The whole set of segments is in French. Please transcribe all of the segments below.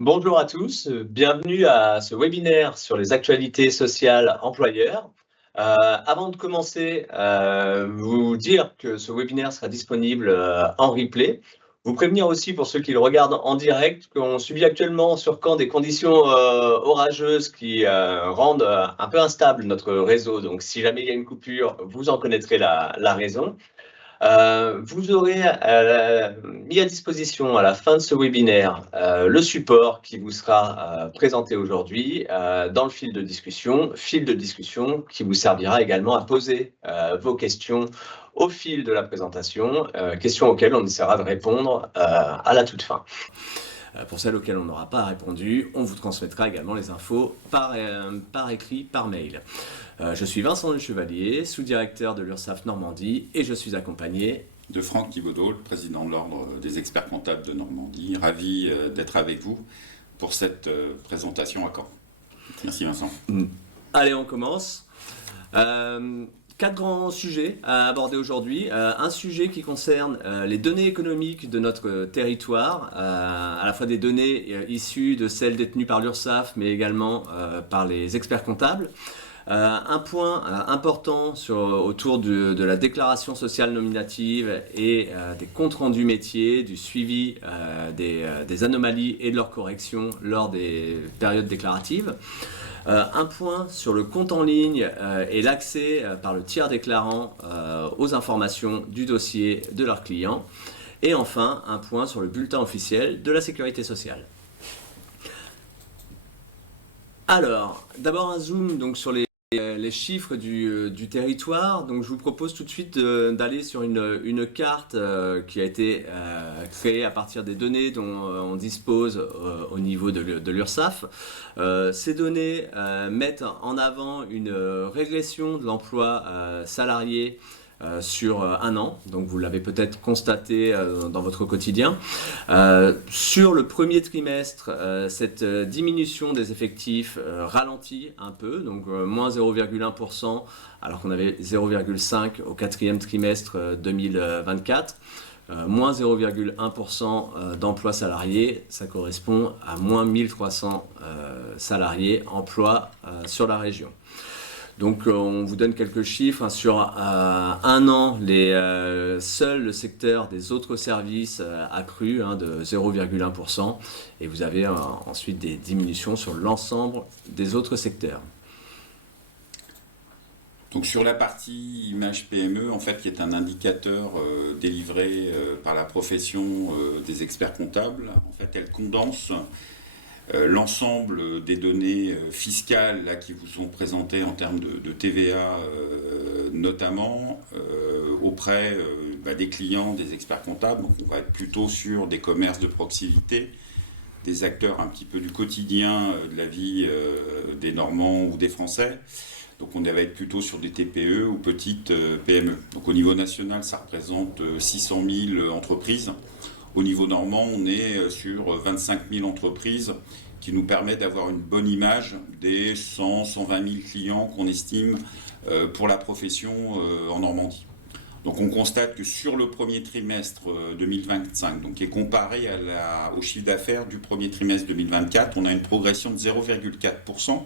Bonjour à tous, bienvenue à ce webinaire sur les actualités sociales employeurs. Avant de commencer, vous dire que ce webinaire sera disponible en replay. Vous prévenir aussi pour ceux qui le regardent en direct qu'on subit actuellement sur Caen des conditions orageuses qui rendent un peu instable notre réseau. Donc si jamais il y a une coupure, vous en connaîtrez la raison. Vous aurez mis à disposition à la fin de ce webinaire le support qui vous sera présenté aujourd'hui dans le fil de discussion qui vous servira également à poser vos questions au fil de la présentation, questions auxquelles on essaiera de répondre à la toute fin. Pour celles auxquelles on n'aura pas répondu, on vous transmettra également les infos par écrit, par mail. Je suis Vincent Le Chevalier, sous-directeur de l'URSSAF Normandie, et je suis accompagné de Franck Thibaudot, le président de l'Ordre des experts comptables de Normandie. Ravi d'être avec vous pour cette présentation à Caen. Merci Vincent. Allez, on commence. Quatre grands sujets à aborder aujourd'hui. Un sujet qui concerne les données économiques de notre territoire, à la fois des données issues de celles détenues par l'URSSAF, mais également par les experts comptables. Un point important autour de la déclaration sociale nominative et des comptes rendus métiers, du suivi des anomalies et de leur correction lors des périodes déclaratives. Un point sur le compte en ligne et l'accès par le tiers déclarant aux informations du dossier de leurs clients. Et enfin, un point sur le bulletin officiel de la sécurité sociale. Alors, d'abord un zoom donc, sur les chiffres du territoire. Donc je vous propose tout de suite d'aller sur une carte qui a été créée à partir des données dont on dispose au niveau de l'URSSAF. Ces données mettent en avant une régression de l'emploi salarié sur un an, donc vous l'avez peut-être constaté dans votre quotidien. Sur le premier trimestre, cette diminution des effectifs ralentit un peu, donc moins 0,1%, alors qu'on avait 0,5% au quatrième trimestre 2024. Moins 0,1% d'emplois salariés, ça correspond à moins 1300 salariés emplois sur la région. Donc on vous donne quelques chiffres. Sur un an, seul le secteur des autres services a cru de 0,1% et vous avez ensuite des diminutions sur l'ensemble des autres secteurs. Donc sur la partie image PME, en fait, qui est un indicateur délivré par la profession des experts comptables, en fait, elle condense l'ensemble des données fiscales là, qui vous sont présentées en termes de TVA notamment auprès des clients, des experts comptables. Donc on va être plutôt sur des commerces de proximité, des acteurs un petit peu du quotidien de la vie des Normands ou des Français. Donc on va être plutôt sur des TPE ou petites PME. Donc au niveau national, ça représente 600 000 entreprises. Au niveau normand, on est sur 25 000 entreprises qui nous permet d'avoir une bonne image des 100, 120 000 clients qu'on estime pour la profession en Normandie. Donc on constate que sur le premier trimestre 2025, donc qui est comparé au chiffre d'affaires du premier trimestre 2024, on a une progression de 0,4%,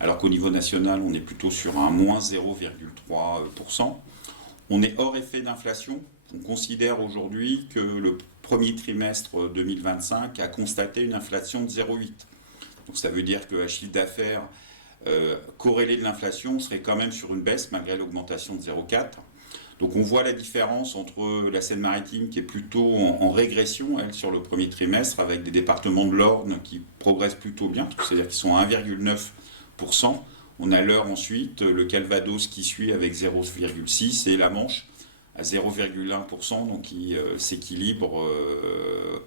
alors qu'au niveau national, on est plutôt sur un moins 0,3%. On est hors effet d'inflation. On considère aujourd'hui que le premier trimestre 2025 a constaté une inflation de 0,8. Donc ça veut dire qu'à chiffre d'affaires corrélé de l'inflation, on serait quand même sur une baisse malgré l'augmentation de 0,4. Donc on voit la différence entre la Seine-Maritime qui est plutôt en régression, elle, sur le premier trimestre, avec des départements de l'Orne qui progressent plutôt bien, c'est-à-dire qu'ils sont à 1,9%. On a l'Eure ensuite, le Calvados qui suit avec 0,6% et la Manche à 0,1%, donc qui s'équilibre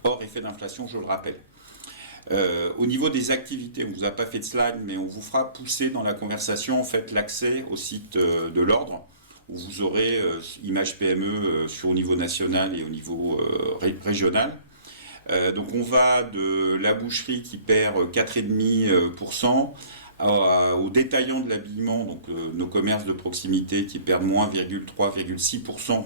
hors effet d'inflation, je le rappelle. Au niveau des activités, on ne vous a pas fait de slide, mais on vous fera pousser dans la conversation en fait, l'accès au site de l'Ordre, où vous aurez image PME au niveau national et au niveau régional. Donc on va de la boucherie qui perd 4,5%, aux détaillants de l'habillement, donc nos commerces de proximité qui perdent moins 3,6%,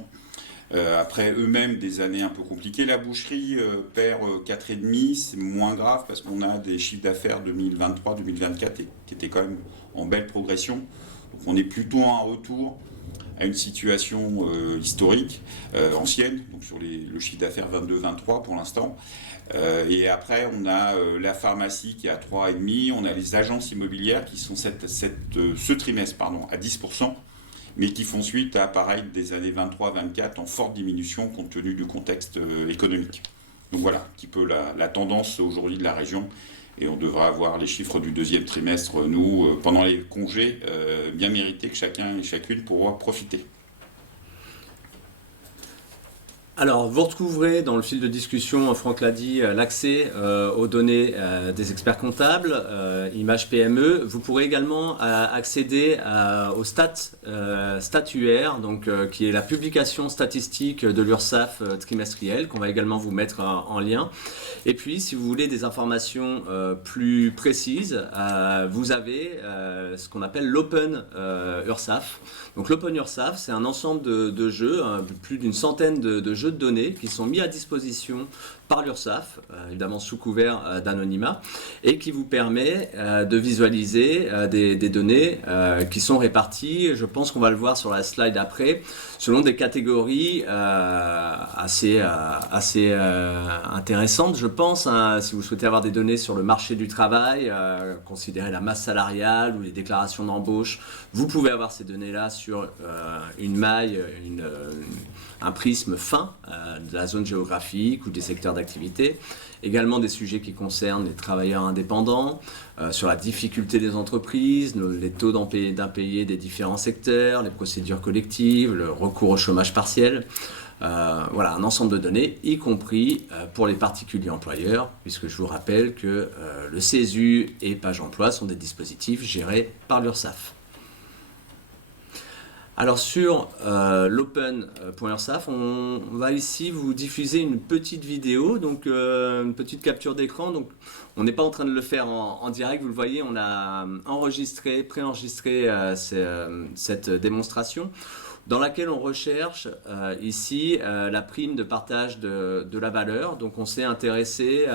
Après eux-mêmes des années un peu compliquées. La boucherie perd 4,5, c'est moins grave parce qu'on a des chiffres d'affaires 2023-2024 qui étaient quand même en belle progression. Donc on est plutôt en retour à une situation historique, ancienne, donc sur le chiffre d'affaires 22-23 pour l'instant. Et après, on a la pharmacie qui est à 3,5, on a les agences immobilières qui sont ce trimestre à 10%, mais qui font suite à, pareil, des années 23-24 en forte diminution compte tenu du contexte économique. Donc voilà, un petit peu la tendance aujourd'hui de la région. Et on devra avoir les chiffres du deuxième trimestre, nous, pendant les congés, bien mérités que chacun et chacune pourra profiter. Alors, vous retrouverez dans le fil de discussion, Franck l'a dit, l'accès aux données des experts comptables, Image PME. Vous pourrez également accéder au StatUR, donc, qui est la publication statistique de l'URSSAF trimestrielle, qu'on va également vous mettre en lien. Et puis, si vous voulez des informations plus précises, vous avez ce qu'on appelle l'Open URSSAF. Donc l'Open URSSAF, c'est un ensemble de jeux, plus d'une centaine de jeux de données qui sont mis à disposition par l'URSSAF, évidemment sous couvert d'anonymat, et qui vous permet de visualiser des données qui sont réparties, je pense qu'on va le voir sur la slide après, selon des catégories assez intéressantes, je pense. Si vous souhaitez avoir des données sur le marché du travail, considérer la masse salariale ou les déclarations d'embauche, vous pouvez avoir ces données-là sur une maille, un prisme fin de la zone géographique ou des secteurs d'activité. Également des sujets qui concernent les travailleurs indépendants, sur la difficulté des entreprises, les taux d'impayés des différents secteurs, les procédures collectives, le recours au chômage partiel. Voilà, un ensemble de données, y compris pour les particuliers employeurs, puisque je vous rappelle que le CESU et Page Emploi sont des dispositifs gérés par l'URSSAF. Alors sur l'open.ursaf, on va ici vous diffuser une petite vidéo, donc une petite capture d'écran. Donc on n'est pas en train de le faire en direct, vous le voyez, on a préenregistré cette démonstration dans laquelle on recherche ici la prime de partage de la valeur. Donc on s'est intéressé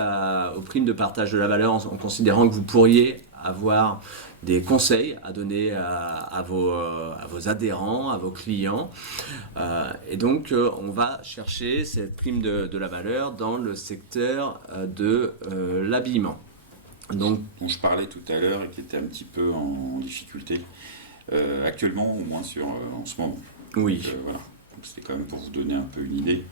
aux primes de partage de la valeur en considérant que vous pourriez avoir des conseils à donner à vos adhérents, à vos clients. Et donc, on va chercher cette prime de la valeur dans le secteur de l'habillement. Donc, dont je parlais tout à l'heure et qui était un petit peu en difficulté, actuellement, au moins en ce moment. Oui. Donc, voilà. C'était quand même pour vous donner un peu une idée.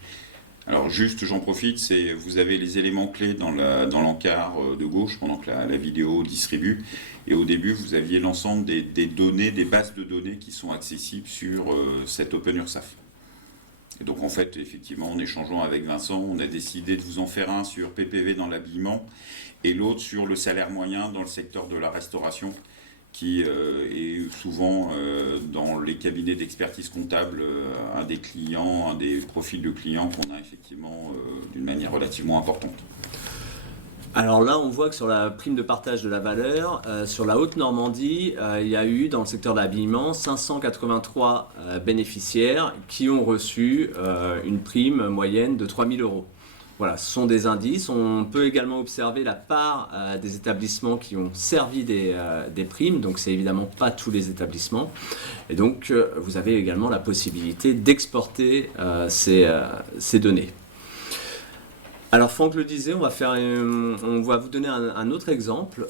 Alors juste, j'en profite, vous avez les éléments clés dans l'encart de gauche pendant que la vidéo distribue. Et au début, vous aviez l'ensemble des données, des bases de données qui sont accessibles sur cette Open URSSAF. Et donc en fait, effectivement, en échangeant avec Vincent, on a décidé de vous en faire un sur PPV dans l'habillement et l'autre sur le salaire moyen dans le secteur de la restauration, qui est souvent dans les cabinets d'expertise comptable un des profils de clients qu'on a effectivement d'une manière relativement importante. Alors là, on voit que sur la prime de partage de la valeur, sur la Haute-Normandie, il y a eu dans le secteur de l'habillement 583 bénéficiaires qui ont reçu une prime moyenne de 3 000 €. Voilà, ce sont des indices. On peut également observer la part des établissements qui ont servi des primes. Donc, c'est évidemment pas tous les établissements. Et donc, vous avez également la possibilité d'exporter ces données. Alors, Franck le disait, on va vous donner un autre exemple.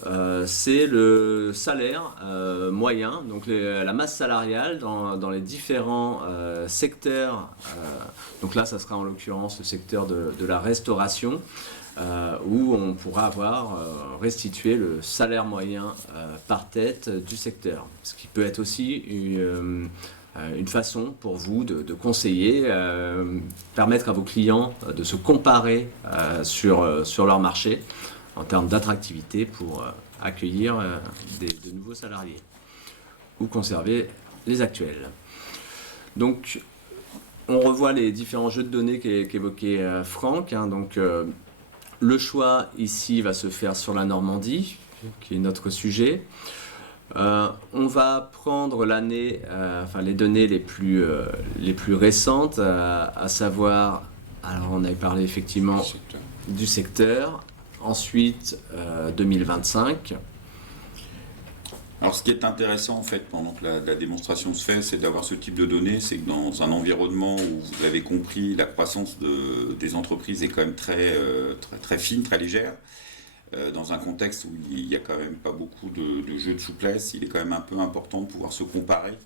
C'est le salaire moyen, donc la masse salariale dans les différents secteurs. Donc là, ça sera en l'occurrence le secteur de la restauration, où on pourra avoir restitué le salaire moyen par tête du secteur. Ce qui peut être aussi une façon pour vous de conseiller, permettre à vos clients de se comparer sur leur marché en termes d'attractivité pour accueillir de nouveaux salariés ou conserver les actuels. Donc, on revoit les différents jeux de données qu'évoquait Franck. Donc, le choix ici va se faire sur la Normandie, qui est notre sujet. On va prendre l'année, enfin les données les plus récentes, à savoir, alors on avait parlé effectivement du secteur, ensuite 2025. Alors, ce qui est intéressant, en fait, pendant que la démonstration se fait, c'est d'avoir ce type de données. C'est que dans un environnement où, vous l'avez compris, la croissance des entreprises est quand même très fine, très légère. Dans un contexte où il n'y a quand même pas beaucoup de jeux de souplesse, il est quand même un peu important de pouvoir se comparer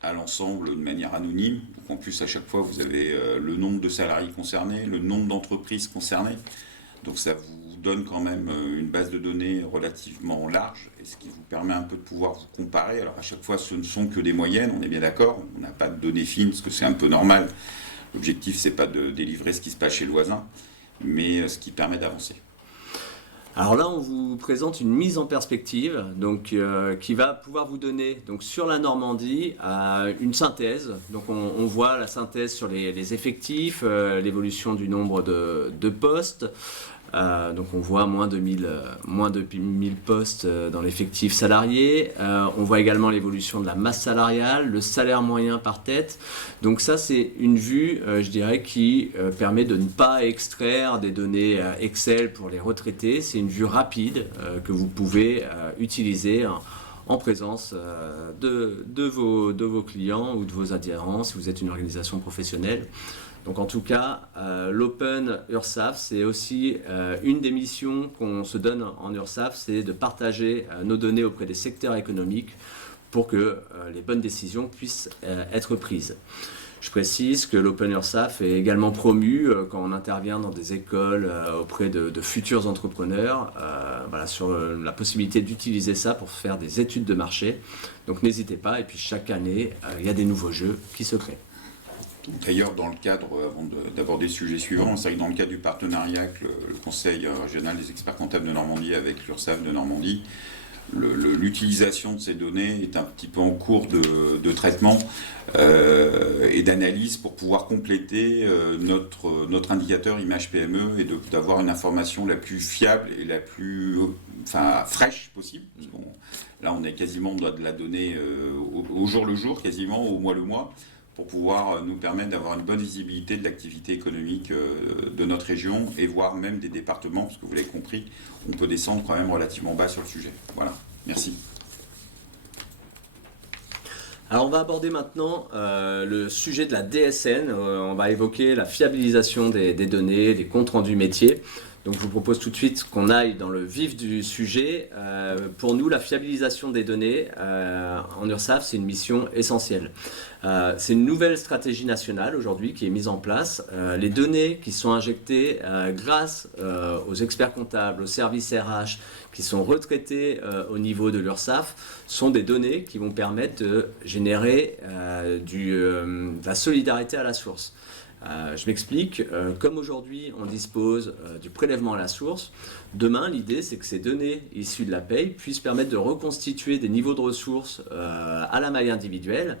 à l'ensemble de manière anonyme. Donc, en plus, à chaque fois, vous avez le nombre de salariés concernés, le nombre d'entreprises concernées. Donc ça vous donne quand même une base de données relativement large, et ce qui vous permet un peu de pouvoir vous comparer. Alors à chaque fois, ce ne sont que des moyennes, on est bien d'accord, on n'a pas de données fines, parce que c'est un peu normal. L'objectif, c'est pas de délivrer ce qui se passe chez le voisin, mais ce qui permet d'avancer. Alors là, on vous présente une mise en perspective, donc qui va pouvoir vous donner, donc sur la Normandie, une synthèse. Donc on voit la synthèse sur les effectifs, l'évolution du nombre de postes. Donc on voit moins de 1000 postes dans l'effectif salarié. On voit également l'évolution de la masse salariale, le salaire moyen par tête. Donc ça, c'est une vue, je dirais, qui permet de ne pas extraire des données Excel pour les retraités. C'est une vue rapide que vous pouvez utiliser en présence de vos clients ou de vos adhérents, si vous êtes une organisation professionnelle. Donc en tout cas, l'Open URSAF, c'est aussi une des missions qu'on se donne en URSAF, c'est de partager nos données auprès des secteurs économiques pour que les bonnes décisions puissent être prises. Je précise que l'Open URSAF est également promu quand on intervient dans des écoles auprès de futurs entrepreneurs, voilà, sur la possibilité d'utiliser ça pour faire des études de marché. Donc n'hésitez pas, et puis chaque année, il y a des nouveaux jeux qui se créent. D'ailleurs, dans le cadre, avant d'aborder le sujet suivant, c'est que dans le cadre du partenariat que le Conseil régional des experts comptables de Normandie avec l'URSSAF de Normandie, l'utilisation de ces données est un petit peu en cours de traitement et d'analyse pour pouvoir compléter notre indicateur image PME et d'avoir une information la plus fiable et la plus fraîche possible. Parce là, on est quasiment de la donnée au jour le jour, quasiment au mois le mois, pour pouvoir nous permettre d'avoir une bonne visibilité de l'activité économique de notre région et voire même des départements, parce que vous l'avez compris, on peut descendre quand même relativement bas sur le sujet. Voilà, merci. Alors on va aborder maintenant le sujet de la DSN. On va évoquer la fiabilisation des données, des comptes rendus métiers. Donc je vous propose tout de suite qu'on aille dans le vif du sujet. Pour nous, la fiabilisation des données en URSSAF, c'est une mission essentielle. C'est une nouvelle stratégie nationale aujourd'hui qui est mise en place. Les données qui sont injectées grâce aux experts comptables, aux services RH, qui sont retraitées au niveau de l'URSSAF, sont des données qui vont permettre de générer de la solidarité à la source. Je m'explique, comme aujourd'hui on dispose du prélèvement à la source, demain l'idée c'est que ces données issues de la paye puissent permettre de reconstituer des niveaux de ressources à la maille individuelle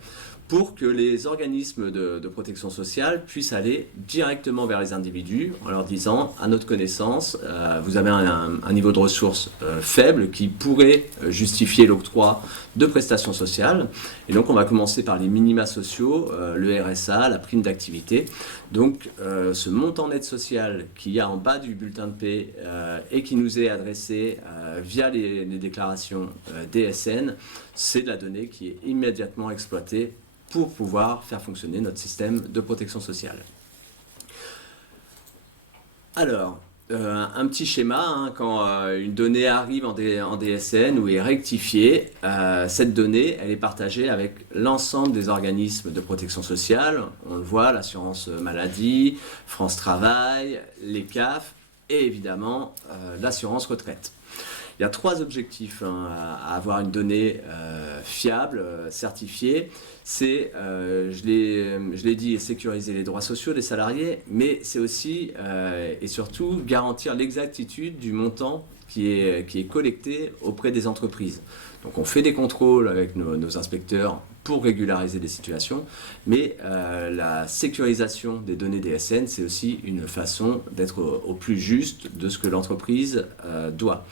pour que les organismes de protection sociale puissent aller directement vers les individus en leur disant, à notre connaissance, vous avez un niveau de ressources faible qui pourrait justifier l'octroi de prestations sociales. Et donc on va commencer par les minima sociaux, le RSA, la prime d'activité. Donc ce montant net social qu'il y a en bas du bulletin de paie et qui nous est adressé via les déclarations DSN, c'est de la donnée qui est immédiatement exploitée pour pouvoir faire fonctionner notre système de protection sociale. Alors, un petit schéma, quand une donnée arrive en DSN ou est rectifiée, cette donnée, elle est partagée avec l'ensemble des organismes de protection sociale. On le voit, l'assurance maladie, France Travail, les CAF et évidemment l'assurance retraite. Il y a 3 objectifs à avoir une donnée fiable, certifiée. C'est, je l'ai dit, sécuriser les droits sociaux des salariés, mais c'est aussi et surtout garantir l'exactitude du montant qui est collecté auprès des entreprises. Donc on fait des contrôles avec nos inspecteurs pour régulariser des situations, mais la sécurisation des données DSN, c'est aussi une façon d'être au plus juste de ce que l'entreprise doit.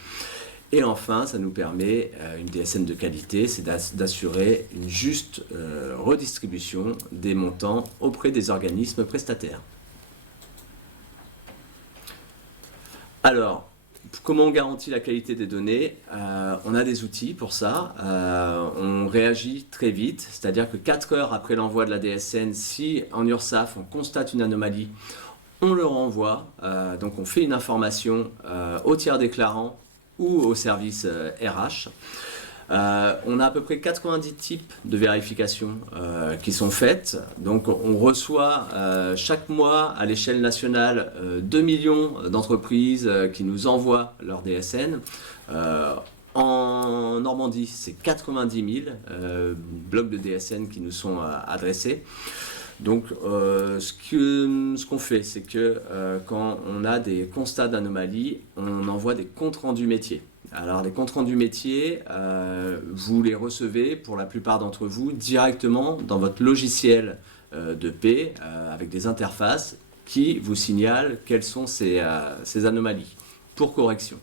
Et enfin, ça nous permet, une DSN de qualité, c'est d'assurer une juste redistribution des montants auprès des organismes prestataires. Alors, comment on garantit la qualité des données? On a des outils pour ça. On réagit très vite, c'est-à-dire que 4 heures après l'envoi de la DSN, si en URSSAF on constate une anomalie, on le renvoie. Donc on fait une information au tiers déclarant ou au service RH. On a à peu près 90 types de vérifications qui sont faites. Donc on reçoit chaque mois à l'échelle nationale 2 millions d'entreprises qui nous envoient leur DSN. En Normandie, c'est 90 000 blocs de DSN qui nous sont adressés. Donc ce qu'on fait, c'est que quand on a des constats d'anomalies, on envoie des comptes rendus métiers. Alors les comptes rendus métiers, vous les recevez pour la plupart d'entre vous directement dans votre logiciel de paie avec des interfaces qui vous signalent quelles sont ces anomalies pour correction.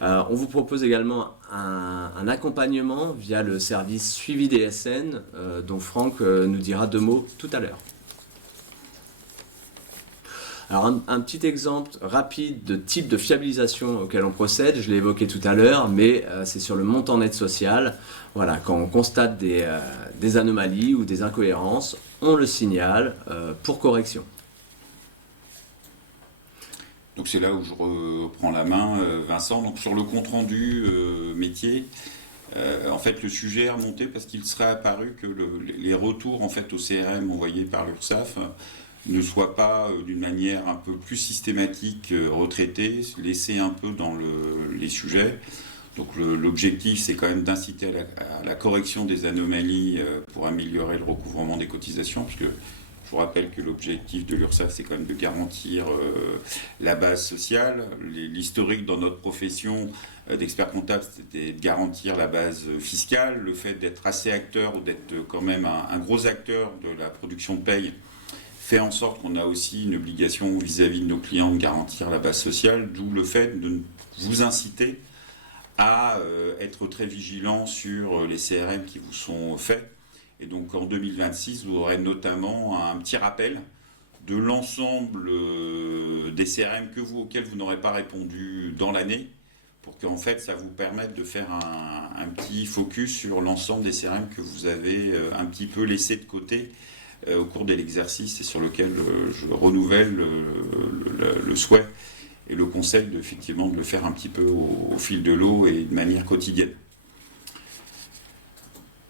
On vous propose également un accompagnement via le service suivi DSN dont Franck nous dira 2 mots tout à l'heure. Alors un petit exemple rapide de type de fiabilisation auquel on procède, je l'ai évoqué tout à l'heure, mais c'est sur le montant net social. Voilà, quand on constate des anomalies ou des incohérences, on le signale pour correction. Donc c'est là où je reprends la main, Vincent. Donc sur le compte rendu métier, en fait le sujet est remonté parce qu'il serait apparu que les retours en fait au CRM envoyés par l'URSSAF ne soient pas d'une manière un peu plus systématique retraités, laissés un peu dans les sujets. Donc l'objectif c'est quand même d'inciter à la correction des anomalies pour améliorer le recouvrement des cotisations, puisque je vous rappelle que l'objectif de l'URSSAF, c'est quand même de garantir la base sociale. L'historique dans notre profession d'expert comptable, c'était de garantir la base fiscale. Le fait d'être assez acteur ou d'être quand même un gros acteur de la production de paye fait en sorte qu'on a aussi une obligation vis-à-vis de nos clients de garantir la base sociale, d'où le fait de vous inciter à être très vigilant sur les CRM qui vous sont faits. Et donc en 2026, vous aurez notamment un petit rappel de l'ensemble des CRM auxquels vous n'aurez pas répondu dans l'année, pour qu'en fait ça vous permette de faire un petit focus sur l'ensemble des CRM que vous avez un petit peu laissé de côté au cours de l'exercice, et sur lequel je renouvelle le souhait et le conseil effectivement de le faire un petit peu au fil de l'eau et de manière quotidienne.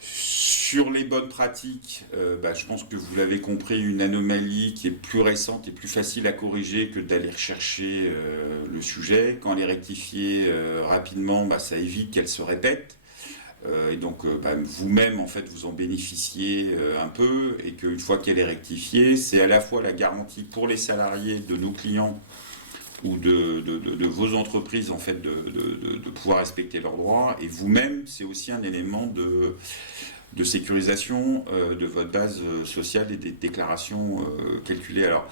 Sur les bonnes pratiques, je pense que vous l'avez compris, une anomalie qui est plus récente et plus facile à corriger que d'aller rechercher le sujet. Quand elle est rectifiée rapidement, ça évite qu'elle se répète. Et donc vous-même, en fait, vous en bénéficiez un peu, et qu'une fois qu'elle est rectifiée, c'est à la fois la garantie pour les salariés de nos clients ou de vos entreprises, en fait, de pouvoir respecter leurs droits, et vous-même, c'est aussi un élément de sécurisation de votre base sociale et des déclarations calculées. Alors,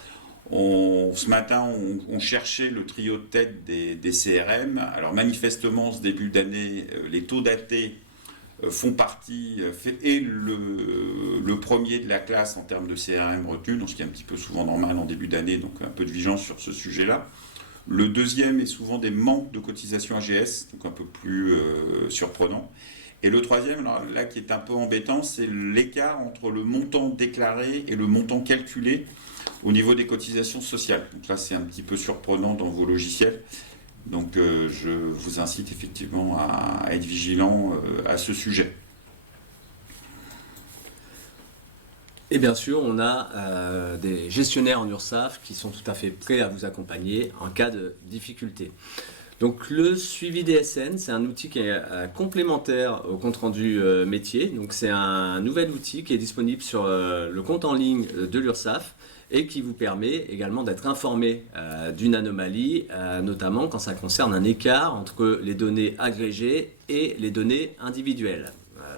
ce matin, on cherchait le trio de tête des CRM. Alors, manifestement, ce début d'année, les taux d'AT font partie, et le premier de la classe en termes de CRM retenu, donc ce qui est un petit peu souvent normal en début d'année, donc un peu de vigilance sur ce sujet-là. Le deuxième est souvent des manques de cotisation AGS, donc un peu plus surprenant. Et le troisième, alors là, qui est un peu embêtant, c'est l'écart entre le montant déclaré et le montant calculé au niveau des cotisations sociales. Donc là, c'est un petit peu surprenant dans vos logiciels. Donc je vous incite effectivement à être vigilant à ce sujet. Et bien sûr, on a des gestionnaires en URSSAF qui sont tout à fait prêts à vous accompagner en cas de difficulté. Donc le suivi DSN, c'est un outil qui est complémentaire au compte rendu métier. Donc c'est un nouvel outil qui est disponible sur le compte en ligne de l'URSSAF et qui vous permet également d'être informé d'une anomalie, notamment quand ça concerne un écart entre les données agrégées et les données individuelles,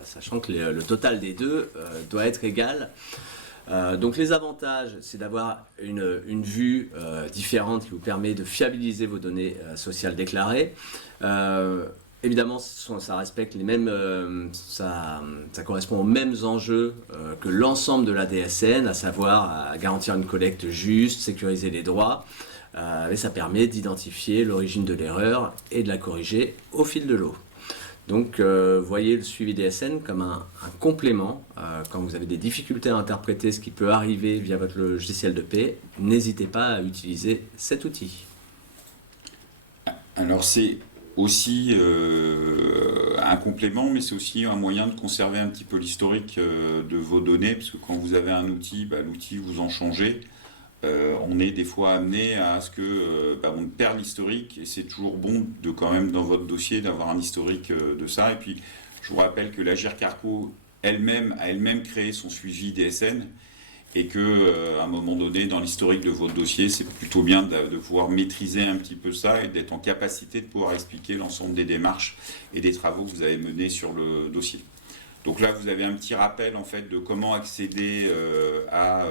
sachant que le total des deux doit être égal. Donc les avantages, c'est d'avoir une vue différente qui vous permet de fiabiliser vos données sociales déclarées. évidemment, ça respecte les mêmes, ça correspond aux mêmes enjeux que l'ensemble de la DSN, à savoir à garantir une collecte juste, sécuriser les droits, et ça permet d'identifier l'origine de l'erreur et de la corriger au fil de l'eau. Donc, voyez le suivi DSN comme un complément. Quand vous avez des difficultés à interpréter ce qui peut arriver via votre logiciel de paie, n'hésitez pas à utiliser cet outil. Alors c'est aussi un complément, mais c'est aussi un moyen de conserver un petit peu l'historique de vos données, parce que quand vous avez un outil, l'outil vous en changez. On est des fois amené à ce que on perd l'historique, et c'est toujours bon de quand même dans votre dossier d'avoir un historique de ça. Et puis je vous rappelle que l'Agir Carco elle-même a elle-même créé son suivi DSN, et que à un moment donné dans l'historique de votre dossier, c'est plutôt bien de pouvoir maîtriser un petit peu ça et d'être en capacité de pouvoir expliquer l'ensemble des démarches et des travaux que vous avez menés sur le dossier. Donc là, vous avez un petit rappel en fait de comment accéder à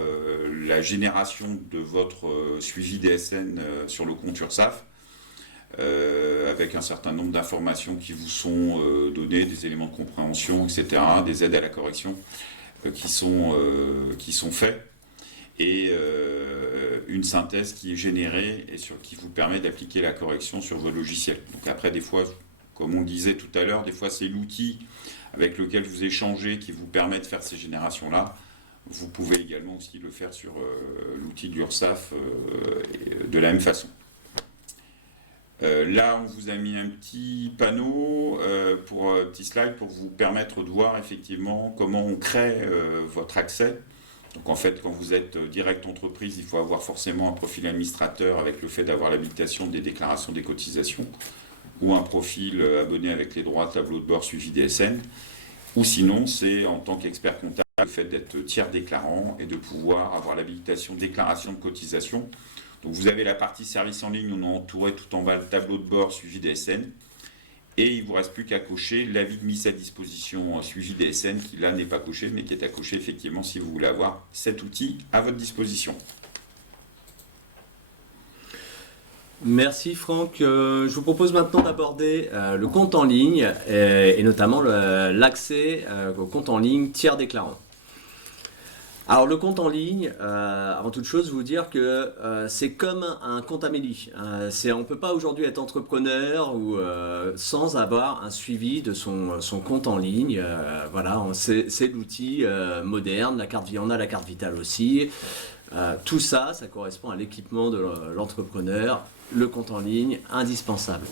la génération de votre suivi DSN sur le compte URSSAF, avec un certain nombre d'informations qui vous sont données, des éléments de compréhension, etc., des aides à la correction qui sont faits, et une synthèse qui est générée et qui vous permet d'appliquer la correction sur vos logiciels. Donc après, des fois, comme on le disait tout à l'heure, des fois c'est l'outil avec lequel vous échangez qui vous permet de faire ces générations-là. Vous pouvez également aussi le faire sur l'outil de l'URSSAF de la même façon. Là, on vous a mis un petit panneau, un petit slide pour vous permettre de voir effectivement comment on crée votre accès. Donc en fait, quand vous êtes direct entreprise, il faut avoir forcément un profil administrateur avec le fait d'avoir l'habilitation des déclarations des cotisations, ou un profil abonné avec les droits, tableau de bord, suivi DSN. Ou sinon, c'est en tant qu'expert comptable, le fait d'être tiers déclarant et de pouvoir avoir l'habilitation déclaration de cotisation. Donc vous avez la partie service en ligne, on a entouré tout en bas le tableau de bord suivi DSN. Et il ne vous reste plus qu'à cocher l'avis de mise à disposition suivi DSN, qui là n'est pas coché, mais qui est à cocher effectivement si vous voulez avoir cet outil à votre disposition. Merci Franck. Je vous propose maintenant d'aborder le compte en ligne et notamment l'accès au compte en ligne tiers déclarant. Alors le compte en ligne, avant toute chose, vous dire que c'est comme un compte Amélie. On ne peut pas aujourd'hui être entrepreneur sans avoir un suivi de son compte en ligne. Voilà, c'est l'outil moderne, on a la carte vitale aussi. Tout ça, ça correspond à l'équipement de l'entrepreneur. Le compte en ligne, indispensable.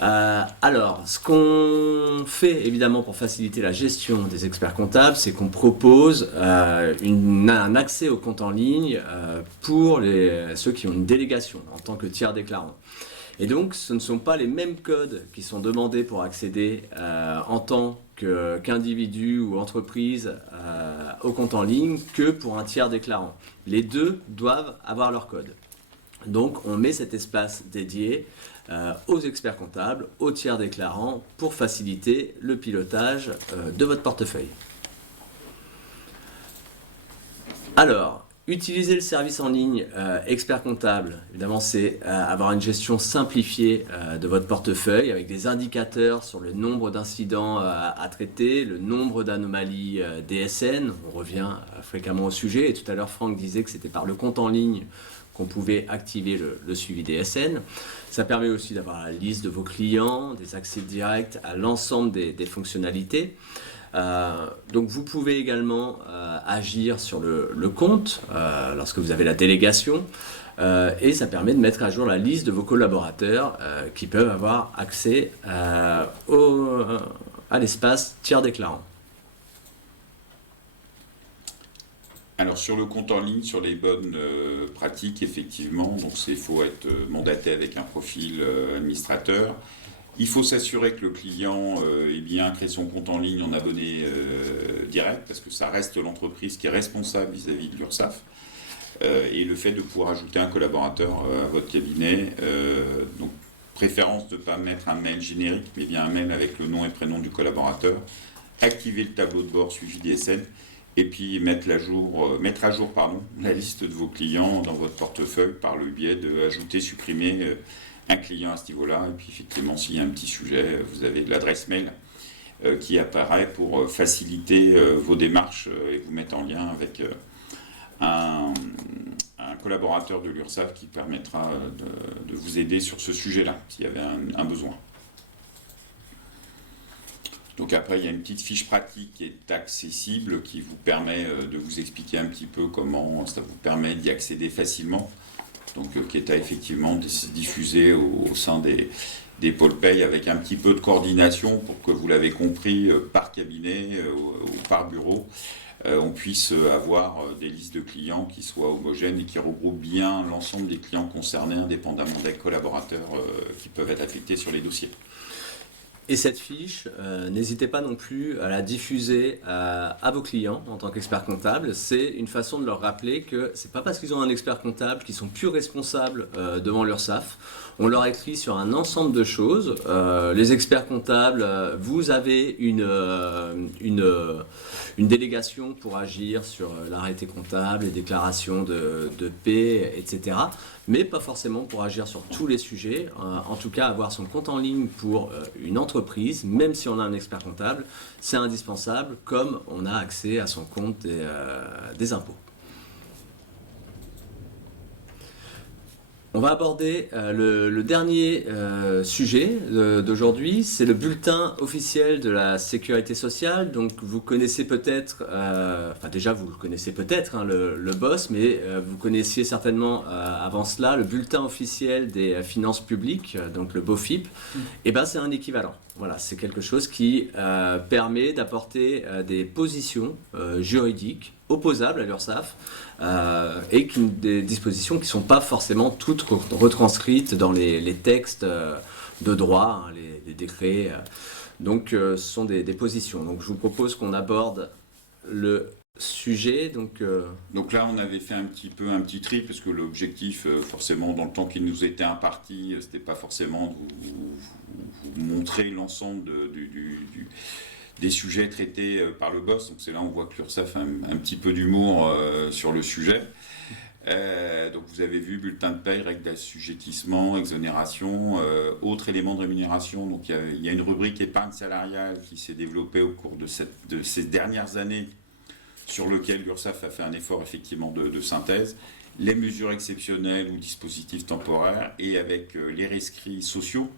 Alors, ce qu'on fait évidemment pour faciliter la gestion des experts comptables, c'est qu'on propose un accès au compte en ligne pour ceux qui ont une délégation en tant que tiers déclarant. Et donc, ce ne sont pas les mêmes codes qui sont demandés pour accéder en tant qu'individu ou entreprise au compte en ligne que pour un tiers déclarant. Les deux doivent avoir leur code. Donc, on met cet espace dédié aux experts comptables, aux tiers déclarants, pour faciliter le pilotage de votre portefeuille. Alors, utiliser le service en ligne expert comptable, évidemment, c'est avoir une gestion simplifiée de votre portefeuille avec des indicateurs sur le nombre d'incidents à traiter, le nombre d'anomalies DSN. On revient fréquemment au sujet, et tout à l'heure, Franck disait que c'était par le compte en ligne qu'on pouvait activer le suivi DSN. Ça permet aussi d'avoir la liste de vos clients, des accès directs à l'ensemble des fonctionnalités. Donc vous pouvez également agir sur le compte lorsque vous avez la délégation, et ça permet de mettre à jour la liste de vos collaborateurs qui peuvent avoir accès à l'espace tiers déclarant. Alors sur le compte en ligne, sur les bonnes pratiques, effectivement, donc il faut être mandaté avec un profil administrateur. Il faut s'assurer que le client ait bien créé son compte en ligne en abonné direct, parce que ça reste l'entreprise qui est responsable vis-à-vis de l'URSSAF. Et le fait de pouvoir ajouter un collaborateur à votre cabinet, donc préférence de ne pas mettre un mail générique, mais bien un mail avec le nom et prénom du collaborateur, activer le tableau de bord suivi DSN, et puis mettre à jour la liste de vos clients dans votre portefeuille par le biais de ajouter, supprimer un client à ce niveau-là. Et puis effectivement, s'il y a un petit sujet, vous avez l'adresse mail qui apparaît pour faciliter vos démarches et vous mettre en lien avec un collaborateur de l'URSSAF qui permettra de vous aider sur ce sujet-là, s'il y avait un besoin. Donc après, il y a une petite fiche pratique qui est accessible, qui vous permet de vous expliquer un petit peu comment ça vous permet d'y accéder facilement. Donc qui est à effectivement diffusé au sein des pôles paye avec un petit peu de coordination pour que vous l'avez compris par cabinet ou par bureau. On puisse avoir des listes de clients qui soient homogènes et qui regroupent bien l'ensemble des clients concernés, indépendamment des collaborateurs qui peuvent être affectés sur les dossiers. Et cette fiche, n'hésitez pas non plus à la diffuser à vos clients en tant qu'expert comptable. C'est une façon de leur rappeler que c'est pas parce qu'ils ont un expert comptable qu'ils sont plus responsables devant l'URSSAF. On leur écrit sur un ensemble de choses. Les experts comptables, vous avez une délégation pour agir sur l'arrêté comptable, les déclarations de paie, etc. Mais pas forcément pour agir sur tous les sujets. En tout cas, avoir son compte en ligne pour une entreprise, même si on a un expert comptable, c'est indispensable, comme on a accès à son compte des impôts. On va aborder le dernier sujet d'aujourd'hui, c'est le bulletin officiel de la sécurité sociale. Donc vous connaissez peut-être, enfin déjà vous le connaissez peut-être, hein, le BOSS, mais vous connaissiez certainement avant cela le bulletin officiel des finances publiques, donc le BOFIP. Et ben c'est un équivalent. Voilà, c'est quelque chose qui permet d'apporter des positions juridiques opposables à l'URSSAF et des dispositions qui ne sont pas forcément toutes retranscrites dans les textes de droit, hein, les décrets. Donc, ce sont des positions. Donc, je vous propose qu'on aborde le sujet. Donc là, on avait fait un petit tri, parce que l'objectif, forcément, dans le temps qui nous était imparti, c'était pas forcément de vous montrer l'ensemble des sujets traités par le BOSS. Donc c'est là on voit que l'URSSAF a un petit peu d'humour sur le sujet. Donc vous avez vu bulletin de paie, règles d'assujettissement, exonération, autres éléments de rémunération. Donc il y a une rubrique épargne salariale qui s'est développée au cours de ces dernières années, sur lequel l'URSSAF a fait un effort effectivement de synthèse. Les mesures exceptionnelles ou dispositifs temporaires, et avec les rescrits sociaux,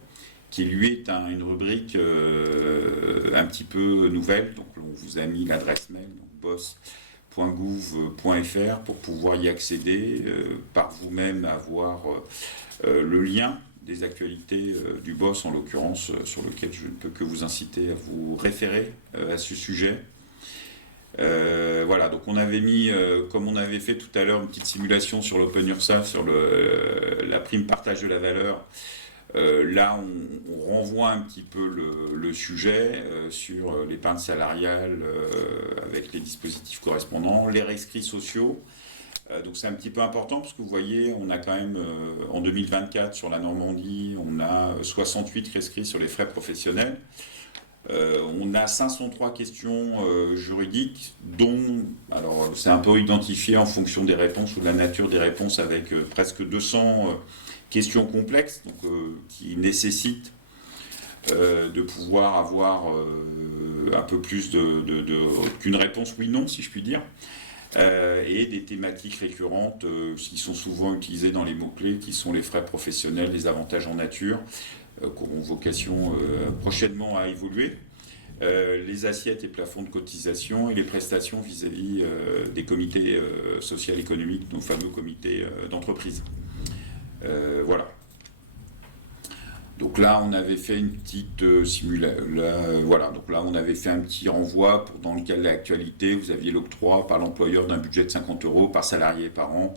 qui lui est une rubrique un petit peu nouvelle. Donc on vous a mis l'adresse mail, boss.gouv.fr, pour pouvoir y accéder, par vous-même avoir le lien des actualités du BOSS, en l'occurrence, sur lequel je ne peux que vous inciter à vous référer à ce sujet. Voilà, donc on avait mis, comme on avait fait tout à l'heure, une petite simulation sur l'Open URSSAF, sur la prime partage de la valeur. Là, on renvoie un petit peu le sujet sur l'épargne salariale avec les dispositifs correspondants, les rescrits sociaux. Donc c'est un petit peu important, parce que vous voyez, on a quand même, en 2024, sur la Normandie, on a 68 rescrits sur les frais professionnels. On a 503 questions juridiques, dont, alors c'est un peu identifié en fonction des réponses ou de la nature des réponses, avec presque 200 questions complexes, donc, qui nécessitent de pouvoir avoir un peu plus qu'une réponse oui-non, si je puis dire, et des thématiques récurrentes qui sont souvent utilisées dans les mots-clés, qui sont les frais professionnels, les avantages en nature, qui auront vocation prochainement à évoluer, les assiettes et plafonds de cotisation, et les prestations vis-à-vis des comités sociaux économiques, nos fameux comités d'entreprise. Voilà. Donc là, on avait fait une petite simulation. Voilà. Donc là, on avait fait un petit renvoi dans le cas de l'actualité. Vous aviez l'octroi par l'employeur d'un budget de 50 € par salarié par an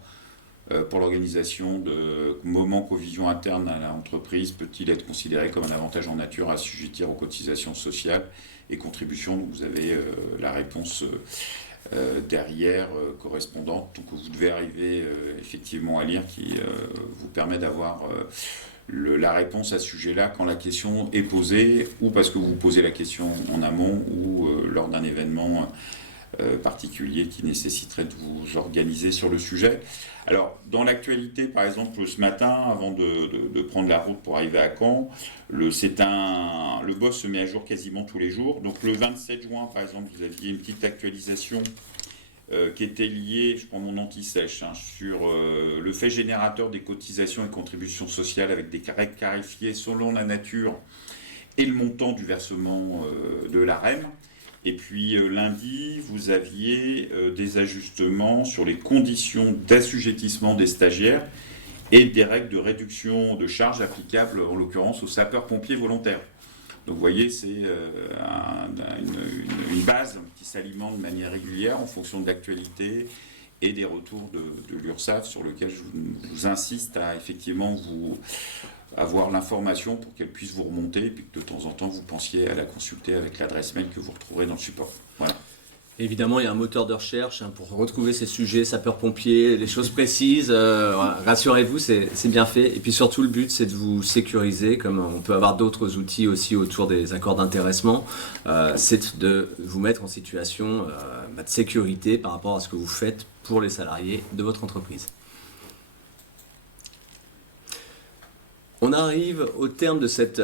pour l'organisation de moments covision interne à l'entreprise. Peut-il être considéré comme un avantage en nature à assujettir aux cotisations sociales et contributions? Donc vous avez la réponse derrière correspondante, donc vous devez arriver effectivement à lire, qui vous permet d'avoir la réponse à ce sujet-là quand la question est posée, ou parce que vous posez la question en amont, ou lors d'un événement particulier qui nécessiterait de vous organiser sur le sujet. Alors, dans l'actualité, par exemple, ce matin, avant de prendre la route pour arriver à Caen, le BOSS se met à jour quasiment tous les jours. Donc, le 27 juin, par exemple, vous aviez une petite actualisation qui était liée, je prends mon anti-sèche, sur le fait générateur des cotisations et contributions sociales avec des règles clarifiées selon la nature et le montant du versement de l'AREM. Et puis lundi, vous aviez des ajustements sur les conditions d'assujettissement des stagiaires et des règles de réduction de charges applicables, en l'occurrence, aux sapeurs-pompiers volontaires. Donc vous voyez, c'est une base qui s'alimente de manière régulière en fonction de l'actualité et des retours de l'URSSAF, sur lequel je vous insiste à effectivement avoir l'information pour qu'elle puisse vous remonter, et puis que de temps en temps vous pensiez à la consulter avec l'adresse mail que vous retrouverez dans le support. Voilà. Évidemment, il y a un moteur de recherche pour retrouver ces sujets, sapeurs-pompiers, les choses précises. Rassurez-vous, c'est bien fait. Et puis surtout, le but, c'est de vous sécuriser, comme on peut avoir d'autres outils aussi autour des accords d'intéressement. C'est de vous mettre en situation de sécurité par rapport à ce que vous faites pour les salariés de votre entreprise. On arrive au terme de cette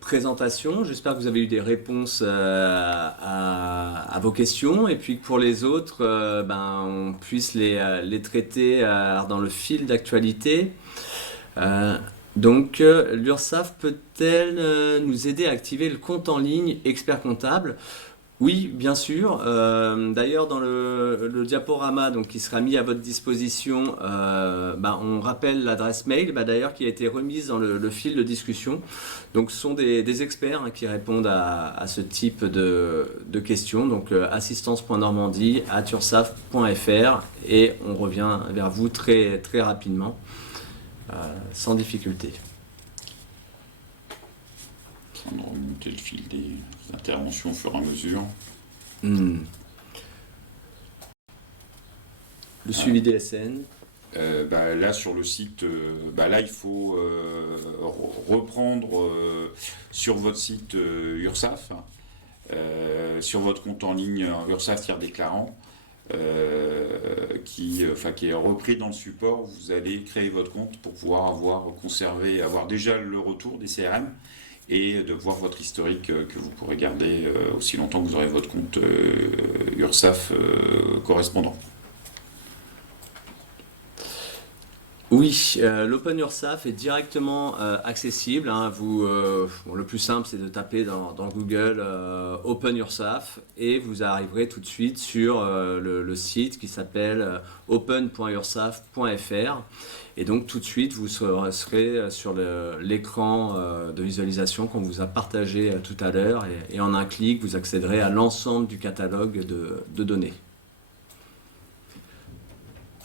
présentation. J'espère que vous avez eu des réponses à vos questions, et puis que pour les autres, on puisse les traiter dans le fil d'actualité. Donc, l'URSSAF peut-elle nous aider à activer le compte en ligne expert comptable ? Oui, bien sûr. D'ailleurs, dans le diaporama qui sera mis à votre disposition, on rappelle l'adresse mail d'ailleurs qui a été remise dans le fil de discussion. Donc, ce sont des experts qui répondent à ce type de questions. Donc, assistance.normandie@ursaf.fr, et on revient vers vous très, très rapidement, sans difficulté. On va remonter le fil des interventions au fur et à mesure. Le suivi des SN. Là, sur le site, là, il faut reprendre sur votre site URSSAF, sur votre compte en ligne URSSAF-déclarant, qui est repris dans le support. Vous allez créer votre compte pour pouvoir avoir déjà le retour des CRM, et de voir votre historique que vous pourrez garder aussi longtemps que vous aurez votre compte URSSAF correspondant. Oui, l'Open URSSAF est directement accessible. Le plus simple, c'est de taper dans Google Open URSSAF, et vous arriverez tout de suite sur le site qui s'appelle open.ursaf.fr. Et donc tout de suite, vous serez sur l'écran de visualisation qu'on vous a partagé tout à l'heure, et en un clic, vous accéderez à l'ensemble du catalogue de données.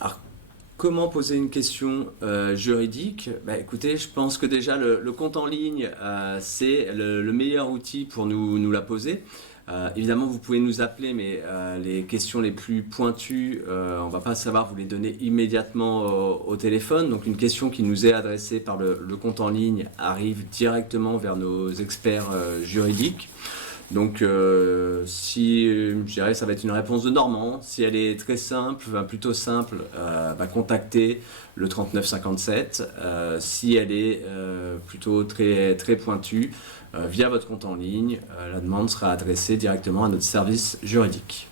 Alors, comment poser une question juridique ? Écoutez, je pense que déjà le compte en ligne, c'est le meilleur outil pour nous la poser. Évidemment, vous pouvez nous appeler, mais les questions les plus pointues, on ne va pas savoir vous les donner immédiatement au téléphone. Donc, une question qui nous est adressée par le compte en ligne arrive directement vers nos experts juridiques. Donc, je dirais, ça va être une réponse de Normand. Si elle est très simple, plutôt simple, contactez le 3957. Si elle est plutôt très, très pointue, via votre compte en ligne, la demande sera adressée directement à notre service juridique.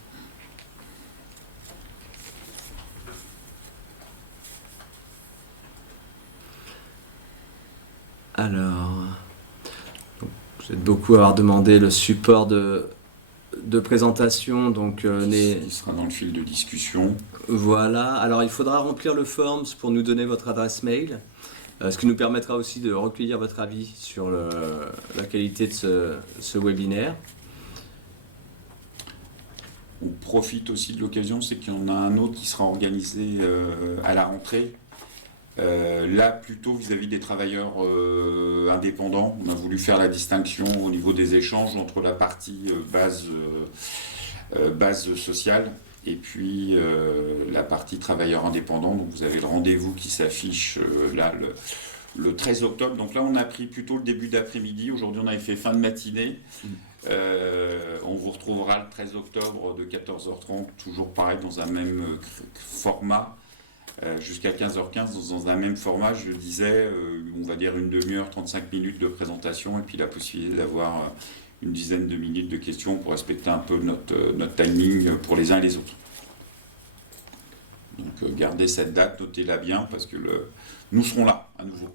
Alors, vous êtes beaucoup à avoir demandé le support de présentation, donc il sera dans le fil de discussion. Voilà, alors il faudra remplir le forms pour nous donner votre adresse mail, ce qui nous permettra aussi de recueillir votre avis sur la qualité de ce webinaire. On profite aussi de l'occasion, c'est qu'il y en a un autre qui sera organisé à la rentrée. Là, plutôt vis-à-vis des travailleurs indépendants. On a voulu faire la distinction au niveau des échanges entre la partie base sociale et puis la partie travailleurs indépendants. Donc vous avez le rendez-vous qui s'affiche là, le 13 octobre. Donc là, on a pris plutôt le début d'après-midi. Aujourd'hui, on avait fait fin de matinée. On vous retrouvera le 13 octobre de 14h30, toujours pareil, dans un même format, jusqu'à 15h15, dans un même format, je disais, on va dire une demi-heure, 35 minutes de présentation, et puis la possibilité d'avoir une dizaine de minutes de questions pour respecter un peu notre timing pour les uns et les autres. Donc gardez cette date, notez-la bien, parce que nous serons là, à nouveau.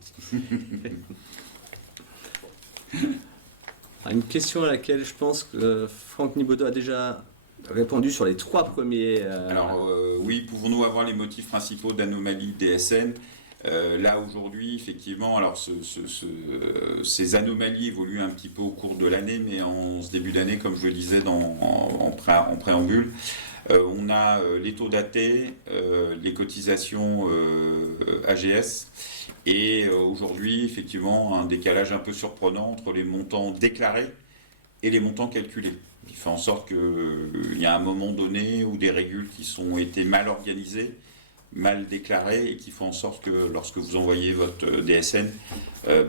Une question à laquelle je pense que Franck Nibodo a déjà répondu sur les 3 premiers. Alors oui, pouvons-nous avoir les motifs principaux d'anomalie DSN? Là aujourd'hui, effectivement, alors ces anomalies évoluent un petit peu au cours de l'année, mais en ce début d'année, comme je le disais en préambule, on a les taux d'AT, les cotisations AGS, et aujourd'hui, effectivement, un décalage un peu surprenant entre les montants déclarés et les montants calculés, qui fait en sorte qu'il y a un moment donné où des régules qui ont été mal organisées, mal déclarées, et qui font en sorte que lorsque vous envoyez votre DSN,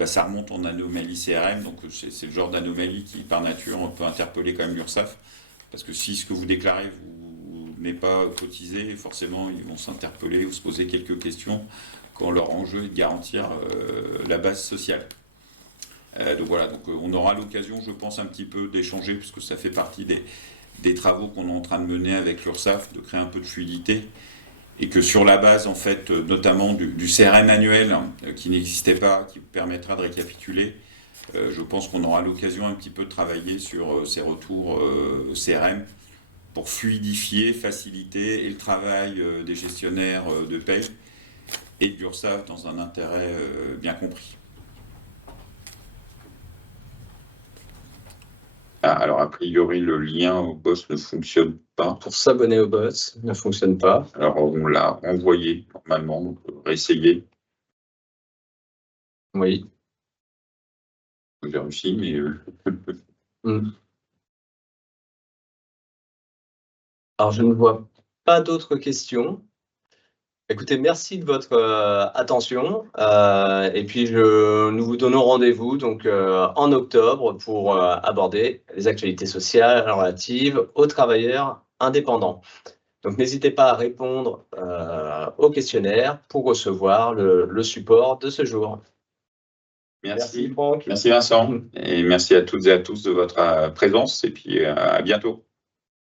ça remonte en anomalie CRM. Donc c'est le genre d'anomalie qui, par nature, peut interpeller quand même l'URSSAF, parce que si ce que vous déclarez n'est pas cotisé, forcément, ils vont s'interpeller ou se poser quelques questions quand leur enjeu est de garantir la base sociale. Donc voilà, donc on aura l'occasion, je pense, un petit peu d'échanger, puisque ça fait partie des travaux qu'on est en train de mener avec l'URSSAF, de créer un peu de fluidité, et que sur la base, en fait, notamment du CRM annuel, qui n'existait pas, qui permettra de récapituler, je pense qu'on aura l'occasion un petit peu de travailler sur ces retours CRM pour fluidifier, faciliter et le travail des gestionnaires de paye et de l'URSSAF dans un intérêt bien compris. Alors, a priori, le lien au boss ne fonctionne pas. Pour s'abonner au boss, ne fonctionne pas. Alors, on l'a renvoyé normalement, on peut réessayer. Oui. Je vérifie, mais... Alors, je ne vois pas d'autres questions. Écoutez, merci de votre attention. Et puis, nous vous donnons rendez-vous donc en octobre pour aborder les actualités sociales relatives aux travailleurs indépendants. Donc, n'hésitez pas à répondre au questionnaire pour recevoir le support de ce jour. Merci Franck. Merci Vincent. Et merci à toutes et à tous de votre présence. Et puis à bientôt.